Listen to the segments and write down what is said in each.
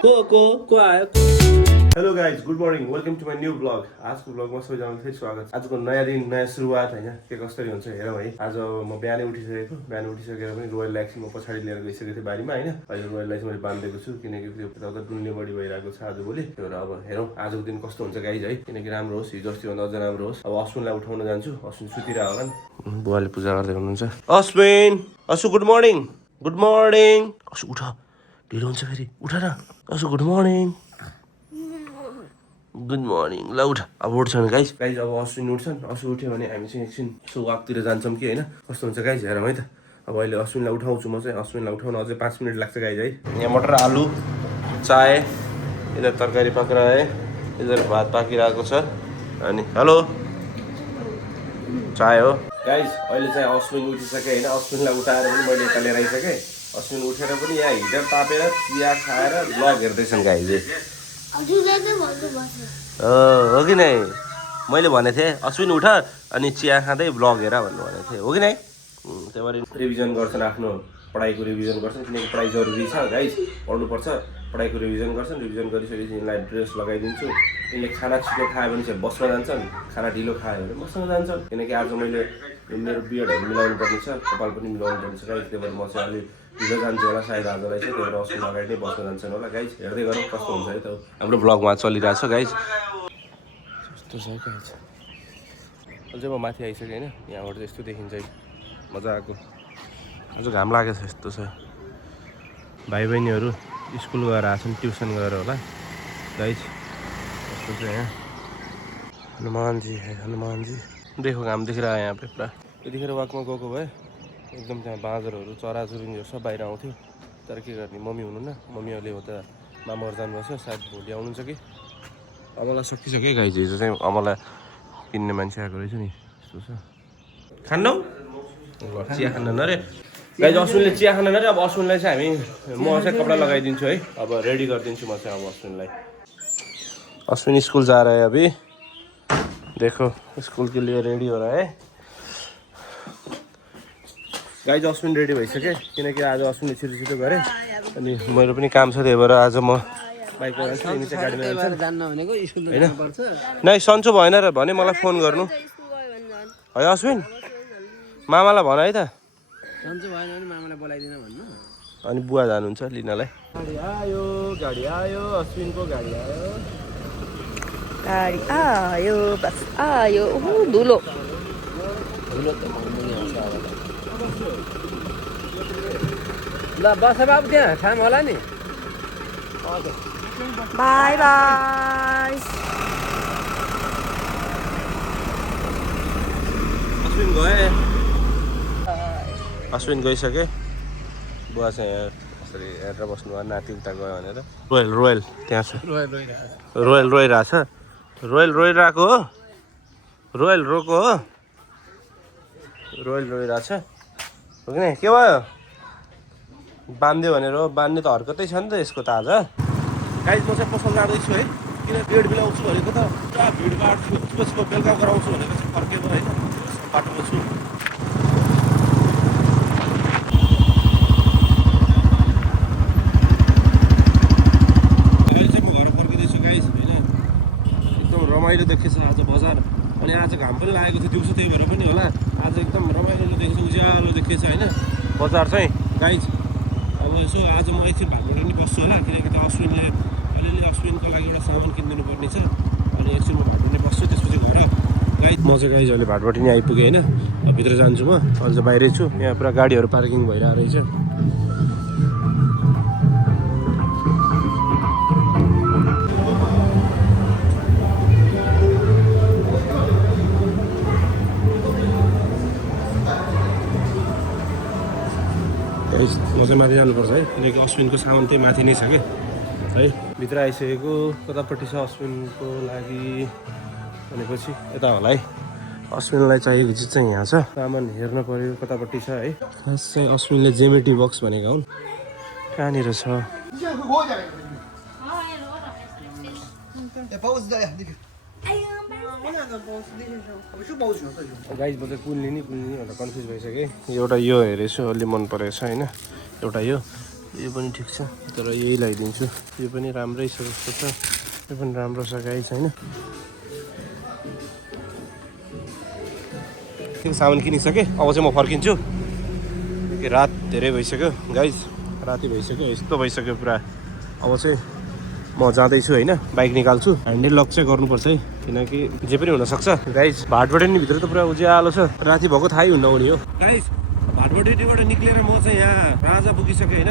को आयो। Hello guys, good morning, welcome to my new blog. आजको ब्लगमा सबैजनालाई फेरि स्वागत। आजको नयाँ दिन, नयाँ सुरुवात होइन, के कसरी हुन्छ हेरौँ है। आज म बिहानै उठिसकेको, बिहान उठिसकेर पनि रोयल ल्याक्स म पछाडि लिएर गइसकेको थिएँ बारीमा होइन। अहिले रोयल ल्याक्स मैले बाँधिदिएको छु किनकि त्यो यताउता डुल्ने बढी भइरहेको छ आजभोलि। त्यही भएर अब हेरौँ आजको दिन कस्तो हुन्छ गाइज है, किनकि राम्रो होस्, हिजो अस्तिभन्दा अझ राम्रो होस्। अब अश्विनलाई उठाउन जान्छु, अश्विन सुतिरहेको होला नि। बुवाले पूजा गर्दै हुनुहुन्छ। अश्विन, असु गुड मर्निङ, गुड मर्निङ। असु उठ, ढिलो हुन्छ फेरि, उठ न। असु गुड मर्निङ, गुड मर्निङ। ल उठ, अब उठ्छन् गाइज। अब अश्विन उठ्छन्, असु उठ्यो भने हामी चाहिँ एकछिन यसो वाकतिर जान्छौँ कि होइन, कस्तो हुन्छ गाइज हेरौँ है त। अब अहिले अश्विनलाई उठाउँछु म चाहिँ, अश्विनलाई उठाउन अझै 5 मिनट लाग्छ गाइज है। यहाँ मटर आलु चाय, इधर तरकारी पकाए, इधर भात पाकिरहेको छ। अनि हेलो चाय हो गाइज। अहिले चाहिँ अश्विन उठिसकेँ होइन, अश्विनलाई उठाएर पनि मैले यता लिएर आइसकेँ। अश्विन उठेर पनि यहाँ हिटर तापेर चिया खाएर ब्लग हेर्दैछन् गाइज। हो कि नै, मैले भनेको थिएँ अश्विन उठ अनि चिया खाँदै ब्लग हेर भन्नु भनेको थिएँ, हो कि नै। त्यही भएर रिभिजन गर्छन्, आफ्नो पढाइको रिभिजन गर्छन्, किनकि पढाइ जरुरी छ गाइज, पढ्नुपर्छ। पढाइको रिभिजन गर्छन्, रिभिजन गरिसकेपछि यिनलाई ड्रेस लगाइदिन्छु। यिनले खाना छिटो खायो भने चाहिँ बस्न जान्छन्, खाना ढिलो खायो भने बस्न जान्छन्। किनकि आज मैले मेरो बियडहरू मिलाउनु पर्ने छ, कपाल पनि मिलाउनु पर्ने छ गाइज। त्यही भएर म चाहिँ अलिक ढिलो जान्छु होला सायद आजलाई चाहिँ। त्यही भएर अश्विन अगाडि नै बस्न जान्छन् होला गाइज। हेर्दै गरौँ कस्तो हुन्छ है त। हाम्रो ब्लगमा चलिरहेको छ गाइज। यस्तो छ गाइज, अझै म माथि आइसकेँ होइन, यहाँबाट चाहिँ यस्तो देखिन्छ है, मजाको। अझ घाम लागेको छ, यस्तो छ। भाइ बहिनीहरू स्कुल गएर आछन्, ट्युसन गएर होला गाइज। यस्तो छ यहाँ। हनुमान जी है, हनुमान जी देखो, घाम देखिरहेको यहाँ पे पुरा। यतिखेर वाकमा गएको भए एकदम त्यहाँ बाँदरहरू चराचुरुङ्गीहरू सब बाहिर आउँथ्यो। तर के गर्ने, मम्मी हुनुहुन्न, मम्मीहरूले हो त मामाहरू जानुभएको छ, सायद भोलि आउनुहुन्छ कि। अमला सकिसक्यो गाइज, हिजो चाहिँ अमला किन्ने मान्छे आएको रहेछ नि। यस्तो छ, खान्नौ ल, चिया खान्न अरे गाइज। अश्विनले चिया खान्न अरे। अब अश्विनलाई चाहिँ म चाहिँ कपडा लगाइदिन्छु है, अब रेडी गरिदिन्छु म चाहिँ अब अश्विनलाई। अश्विन स्कुल जा रहा है अभी, देखो स्कुल के लिए रेडी हो रहा है गाइज। अश्विन रेडी भइसक्यो, किनकि आज अश्विनले छिटो छिटो गरेँ अनि मेरो पनि काम छ। त्यही भएर आज म बाइकमा जान्छु, यिनी चाहिँ गाडीमा जान्छ होइन। नै सन्चो भएन र भने मलाई फोन गर्नु है अश्विन, मामालाई भन है त। सन्चो भएन भने मामालाई बोलाइदिन भन्नु। अनि बुवा जानुहुन्छ लिनलाई। गाडी आयो, गाडी आयो, अश्विनको गाडी आयो, गाडी आयो, बस आयो। धुलो धुलो त भन्नु आउँछ अब। ल बस बाबु, त्यहाँ ठाम होला नि। By by. अश्विन गए, अश्विन गइसके। बुवा चाहिँ यसरी हेरेर बस्नुभयो, नाति उता गयो भनेर। रोयल रोयल त्यहाँ छ, रोयल रोइरहेको छ। रोयल रोइरहेको हो, रोयल रोको हो, रोयल रोइरहेको छ, हो कि नै। के भयो, बाँधिदियो भनेर हो, बाँध्ने त हरकतै छ नि त यसको त आज। गाइज म चाहिँ पसल जाँदैछु है, किन बेड मिलाउँछु भनेको त पुरा भिडभाड छु। त्यसपछि बेलुका गराउँछु भनेको चाहिँ फर्केको होइन, बाटोमा छु। अहिले चाहिँ म घर फर्किँदैछु गाइज होइन। एकदम रमाइलो देखेछ आज बजार, अनि आज घाम पनि लागेको थियो दिउँसो, त्यही भएर पनि होला आज एकदम रमाइलो देखेछ, उज्यालो देखेछ होइन बजार चाहिँ गाइज। अब यसो आज म एकछिन भाटबाट पनि बस्छु होला, किनकि त अश्विनले अलिअलि अश्विनको लागि एउटा सामान किनिदिनु पर्ने छ। अनि एकछिन म भाटबाट पनि बस्छु, त्यसपछि घर गाइज। म चाहिँ गाइज अहिले भाटबाट नि आइपुगेँ होइन, अब भित्र जान्छु म, अझ बाहिरै छु। यहाँ पुरा गाडीहरू पार्किङ भइरहेको रहेछ। म चाहिँ माथि जानुपर्छ है, किनकि अश्विनको सामान त्यही माथि नै छ क्या है। भित्र आइसकेको, कतापट्टि छ अश्विनको लागि भनेपछि यता होला है। अश्विनलाई चाहिएको चिज चाहिँ यहाँ छ, सामान हेर्न पर्यो कतापट्टि छ है। खास चाहिँ अश्विनले जेमेट्री बक्स भनेका हुन्, कहाँनिर छ। गाइज म चाहिँ कुन लिने भनेर कन्फ्युज भइसकेँ। एउटा यो हेरेछु, अलि मन परेको छ होइन, एउटा यो यो पनि ठिक छ तर यही लगाइदिन्छु यो पनि राम्रै छ जस्तो छ यो पनि राम्रो छ गाइस हैन त्यो सामान किनिसकेँ अब चाहिँ म फर्किन्छु कि रात धेरै भइसक्यो गाइस राति भइसक्यो यस्तो भइसक्यो पुरा अब चाहिँ म जाँदैछु होइन बाइक निकाल्छु ह्यान्डल लक चाहिँ गर्नुपर्छ है किनकि जे पनि हुनसक्छ गाइस भाटबाट नि भित्र त पुरा उज्यालो छ राति भएको थाहै हुन्न उनी हो गाइस भाटबटेटीबाट निक्लेर म चाहिँ यहाँ राजा पुगिसकेँ होइन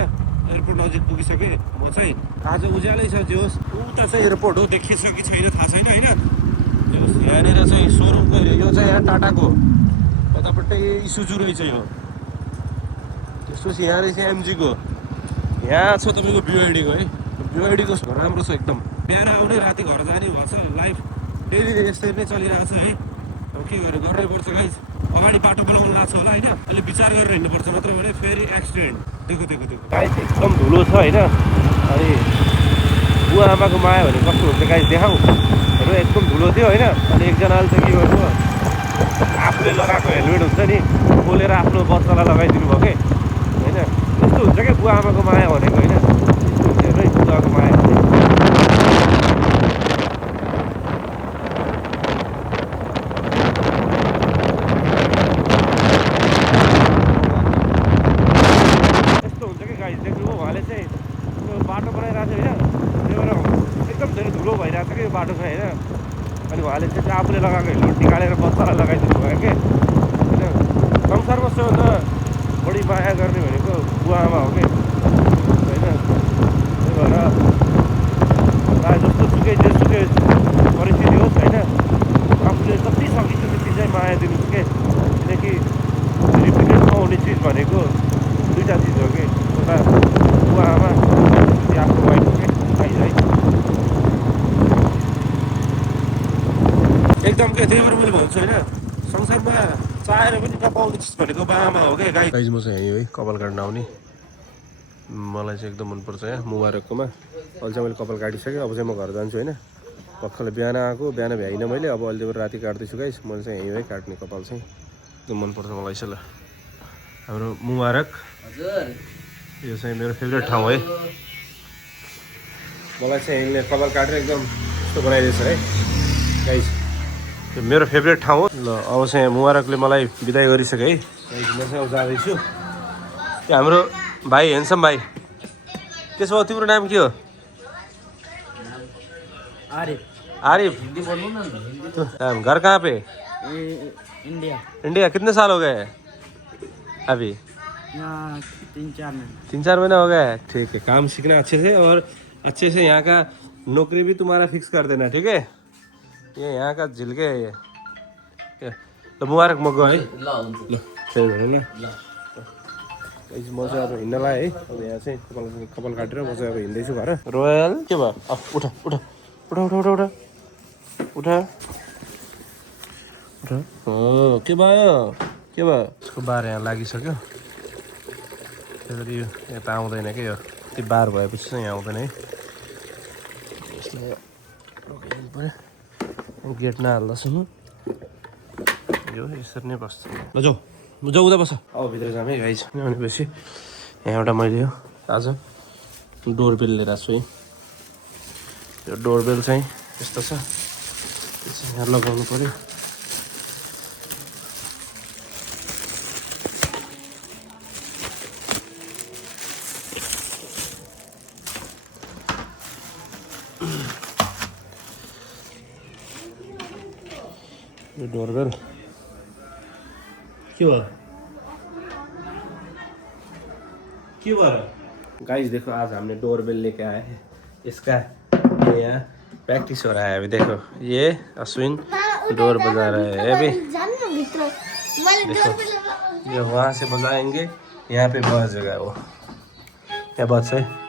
एयरपोर्ट नजिक पुगिसकेँ म चाहिँ आज उज्यालै छ जे होस् उता चाहिँ एयरपोर्ट हो देखिन्छ कि छैन थाहा छैन होइन यहाँनिर चाहिँ सोरुमको यो चाहिँ यहाँ टाटाको कतापट्टि इसुजु रहेछ यो त्यसपछि यहाँ रहेछ एमजीको यहाँ छ तपाईँको बिओआइडीको है बिओआइडीको राम्रो छ एकदम बिहान आउने राति घर जाने भन्छ लाइफ डेली यसरी नै चलिरहेको छ है अब के गर्नु गर्नै पर्छ गाइस अगाडि बाटो बनाउनु लाग्छ होला होइन अहिले विचार गरेर हिँड्नुपर्छ नत्र भने फेरि एक्सिडेन्ट देखो गाइस एकदम धुलो छ होइन अनि बुवा आमाको माया भने कस्तो हुन्छ गाइस देखाउँ हेर्नु एकदम धुलो थियो होइन अनि एकजनाले चाहिँ के गर्नु आफूले लगाएको हेलमेट हुन्छ नि खोलेर आफ्नो बच्चालाई लगाइदिनु भयो कि होइन यस्तो हुन्छ क्या बुवा आमाको माया भनेको होइन हेर्नु है बुवाको माया यस्तो हुन्छ कि गाइस देख्नुभयो उहाँले चाहिँ त्यो बाटो बनाइरहेको थियो होइन त्यही भएर एकदम धेरै धुलो भइरहेको छ कि यो बाटो चाहिँ होइन अनि उहाँले चाहिँ आफूले लगाएको हेलमेट निकालेर बच्चालाई लगाइदिनु भयो क्या होइन संसारमा सबैभन्दा बढी माया गर्ने भनेको बुवा आमा हो कि होइन त्यही भएर प्रायः जस्तो सुकै जेसुकै परिस्थिति होस् होइन आफूले जति सकिन्छ त्यति चाहिँ माया दिनुहोस् के किनकि रिपिटेड नहुने चिज भनेको दुईवटा चिज हो कि एउटा बुवा आमा आफ्नो वाइफ हो कि है एकदम के त्यही भएर मैले भन्छु होइन संसारमा चाहेर पनि नपाउने चिज भनेको बाबामा हो क्या गाइस म चाहिँ यहीँ है कपाल काट्न आउने मलाई चाहिँ एकदम मनपर्छ यहाँ मुबारककोमा अहिले चाहिँ मैले कपाल काटिसकेँ अब चाहिँ म घर जान्छु होइन भर्खरले बिहान आएको बिहान भ्याइनँ मैले अब अहिले राति काट्दैछु गाइस मैले चाहिँ यहीँ है काट्ने कपाल चाहिँ एकदम मनपर्छ मलाई यसो ल हाम्रो मुबारक यो चाहिँ मेरो फेभरेट ठाउँ है मलाई चाहिँ यहीँले कपाल काटेर एकदम यस्तो बनाइदिएछ है गाइस त्यो मेरो फेभरेट ठाउँ हो ल अब चाहिँ मुबारकले मलाई बिदाई गरिसक्यो है म चाहिँ अब जाँदैछु त्यो हाम्रो भाइ हेन्सम भाइ त्यसो भए तिम्रो नाम के हो आरिफ घर कहाँ पे इंडिया कितने साल हो गए अभी 3-4 महीना हो गया है ठीक है काम सीखना अच्छे से और अच्छे से यहाँ का नौकरी भी तुम्हारा फिक्स कर देना ठीक है ये यहाँ का झिल्के है ये ल मुबारक म गएँ है ल त्यही भएर ल म चाहिँ अब हिँड्न लाएँ है अब यहाँ चाहिँ कपाल काटेर म चाहिँ अब हिँड्दैछु घर रोयल के भयो उठ के भयो यसको बार यहाँ लागिसक्यो त्यही भएर यो यता आउँदैन क्या यो त्यो बार भएपछि चाहिँ यहाँ आउँदैन है यसलाई रोकिदिनु पऱ्यो गेट नहाल्दासम्म यो यसरी नै बस्छ ल जाऊ उता बस अब भित्र जाऊँ है गाइस भनेपछि यहाँ एउटा मैले यो आज डोरबेल लिएर आएको छु है यो डोरबेल चाहिँ यस्तो छ त्यो चाहिँ यहाँ लगाउनु पऱ्यो यो डोरबेल के भयो गाइस देखो आज हमने डोरबेल लेके आए हैं इसका ये यहाँ प्रैक्टिस हो रहा है अभी देखो ये अश्विन डोर बजा रहा है अभी देखो ये वहाँ से बजाएंगे यहाँ पे बज जगह वो क्या बात है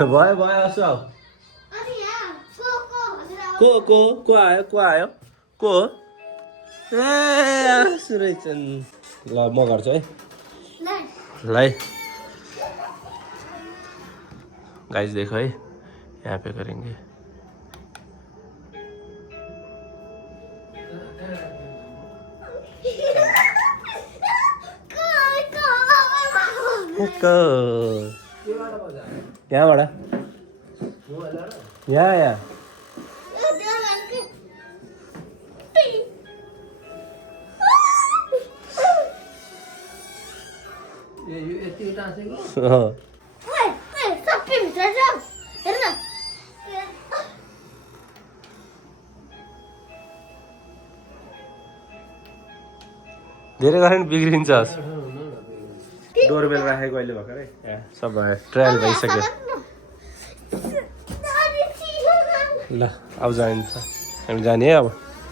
भाई आसो आओ को आयो को सुरैचन ल म गर्छु है ल गाइस देखो है यहाँ पे करेंगे यहाँबाट यहाँ यति टाँसे कि सबै भित्र छ हेर न धेरै गऱ्यो भने बिग्रिन्छ डोरबेल राखेको अहिले भर्खरै सब भयो ट्रायल भइसक्यो ल अब जान्छ हामी जाने है अब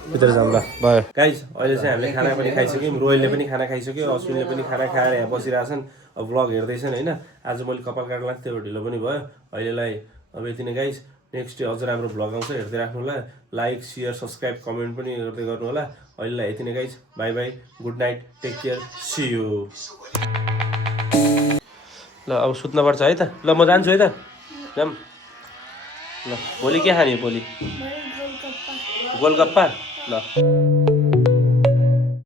भित्र जाऊँ ल भयो गाइज अहिले चाहिँ हामीले खाना पनि खाइसक्यौँ रोयलले पनि खाना खाइसक्यो अश्विनले पनि खाना खाएर यहाँ बसिरहेछन् अब भ्लग हेर्दैछन् होइन आज मैले कपाल काट्न लाग्थ्यो ढिलो पनि भयो अहिलेलाई अब यति नै गाइज नेक्स्ट डे अझ राम्रो भ्लग आउँछ हेर्दै राख्नु होला लाइक सेयर सब्सक्राइब कमेन्ट पनि गर्दै गर्नु होला अहिलेलाई यति नै guys bye bye good night take care see you ल अब सुत्नुपर्छ है त ल म जान्छु है त जाम ल भोलि के खाने भोलि गोलगप्पा ल